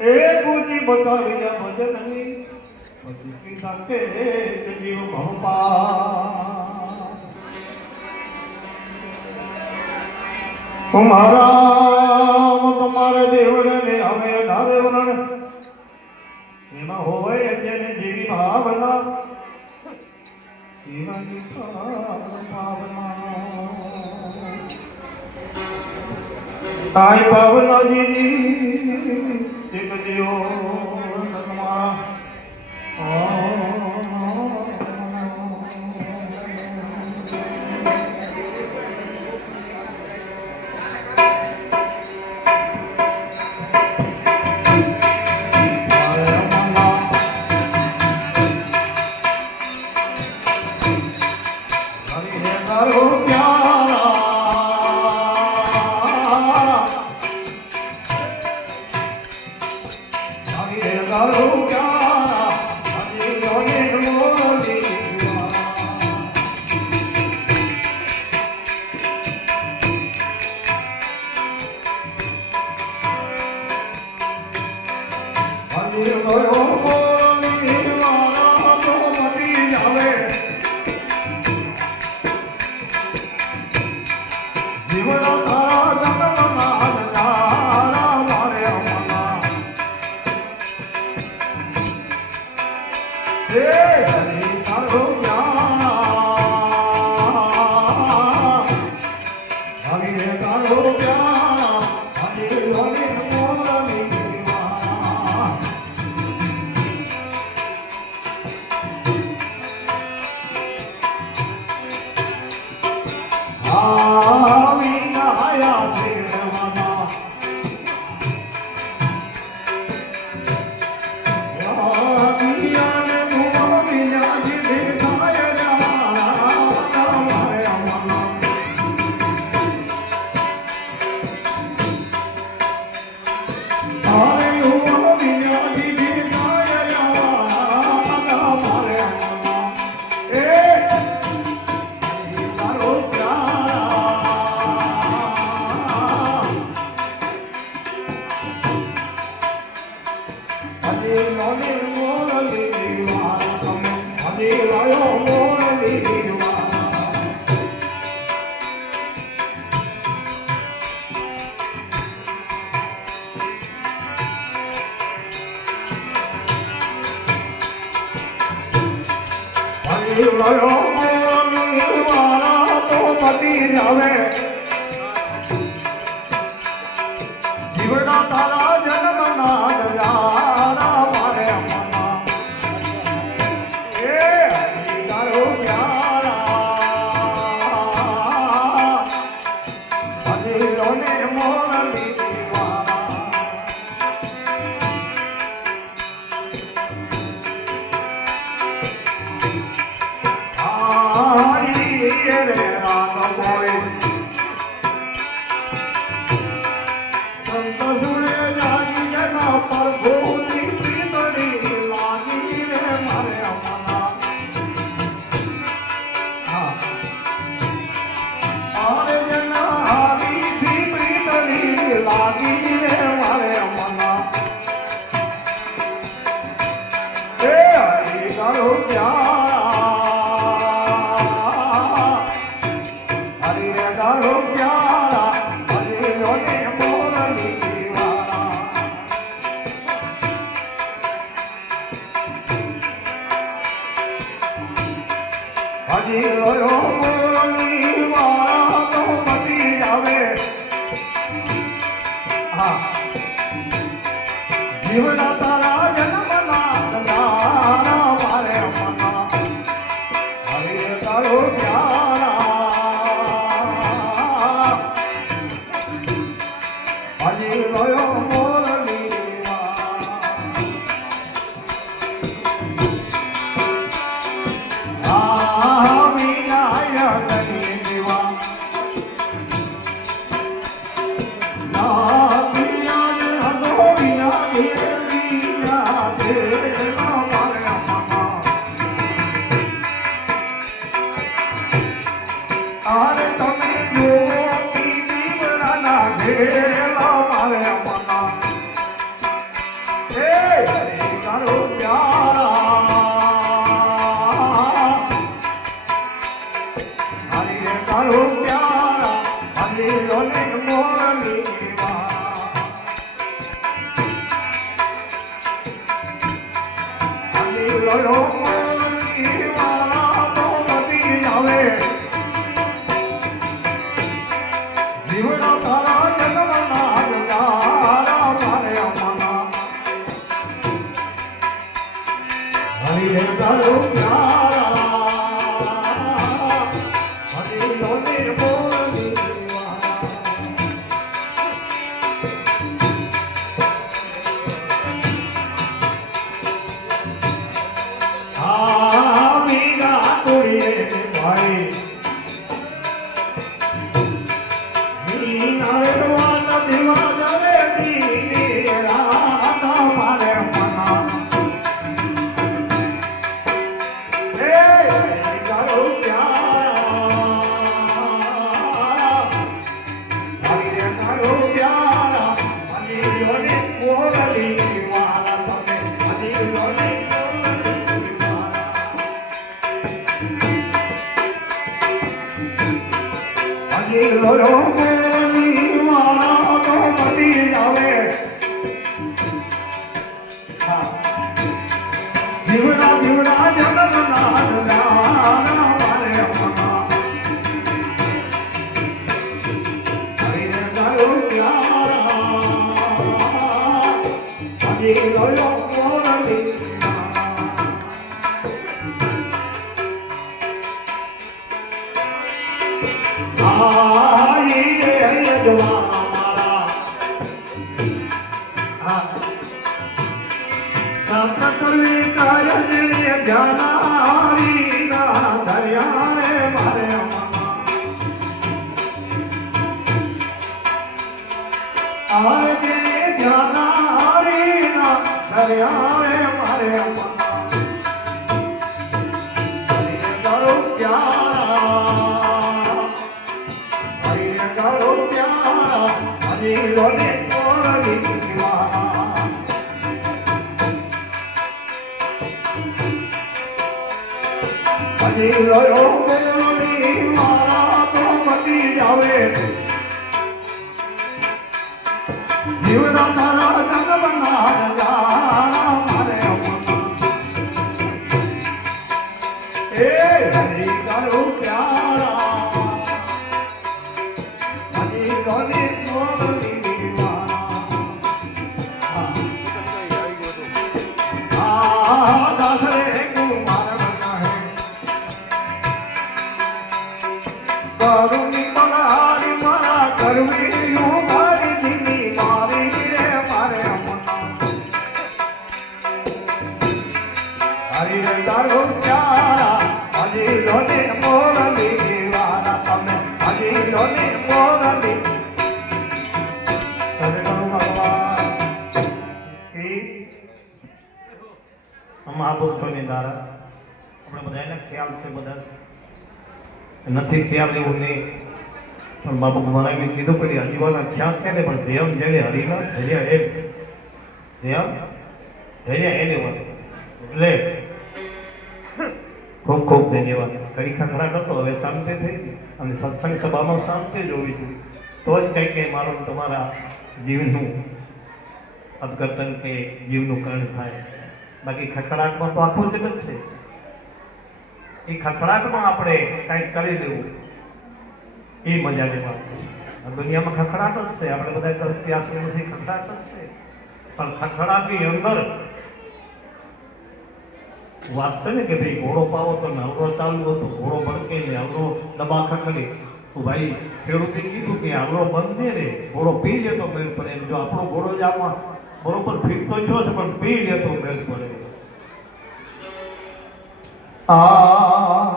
એ ગુજી બતાવી ભજનની પછી સાથે જીવ ભંપા તમારે દેવને હવે ના દેવને એમાં હોય જેને જેવી ભાવના એવાની ભાવના તાઈ ભાવના જીજી એક જીવો જીવના તારા જન્મ ના મારે જીવના તારા જન્મ ના મારે હરે તારો પ્યારા હજી લોયો વેલા મારે મના એ તારો પ્યારા હરી રે તારો પ્યારા હરી રોને મોરની હરી રો મોરની વાલા તો મતી જાવે જીવડા તારા જન્મના જારા મારે મના હરી રે તારો પ્યારા હરી રોને મોરની જીવડા જીવડા જન્મના મારે મના હરી રે તારો પ્યારા હરી રો મોરની આઈ રે યજમાન મારા કરવી કારણે જાનારી ના દરિયાએ મારે આજે જાનારી ના દરિયાએ મારે તારો પ્યાર હરી તારો પ્યાર હરી રોને મોરની હજી લો મેરી મારા તો મટી જાવે જીવના તારા જન્મના જારા મારે એ હરી તારો પ્યારા હરી રોને મોરની દાસરે કુમાર કરુણી પગારી મારા કરવી મારી દીની મારી રે મારે હરી રે તારો પ્યારા હજી રોને મોરની વાલા તમે હજી રોને મોરની સરે કરું ભગવાન મહાપુરુષોની દ્વારા આપણે બધાને ખ્યાલ છે બધા નથી ખ્યાલ એવું નહીં પણ બાપુ બનાવી કીધું પડી હજીવાના ખ્યાલ છે ને પણ ધ્યેય જેને હરીના ધૈર્ય એ ધૈર્ય એને વાત એટલે ખૂબ ખૂબ ધન્યવાદ કડી ખખડાટ હતો હવે શાંતિ થઈ ગઈ અને સત્સંગ સભામાં શાંતિ જ હોવી જોઈએ તો જ કંઈક કંઈ મારું તમારા જીવનું અર્થઘટન કે જીવનું કર્ણ થાય બાકી ખખડાટમાં તો આખું જગત છે એ ખખડાટમાં આપણે કંઈક કરી લેવું એ મજાની વાત છે દુનિયામાં ખખડાટ જ છે આપણે બધા ત્યાંસી પછી ખખડાટ જ છે પણ ખખડાટની અંદર વાત છે ને કે ભાઈ ઘોડો પાવો તો નવરો ચાલવો તો ઘોડો ભડકે ને અવરો દબા ખખડે તો ભાઈ ખેડૂતે કીધું કે આવડો બંધ ને ઘોડો પી લે તો મેળ પડે જો આપણો ઘોડો જ આમાં બરોબર ફીરતો જો છે પણ પી લે તો મેળ પડે આ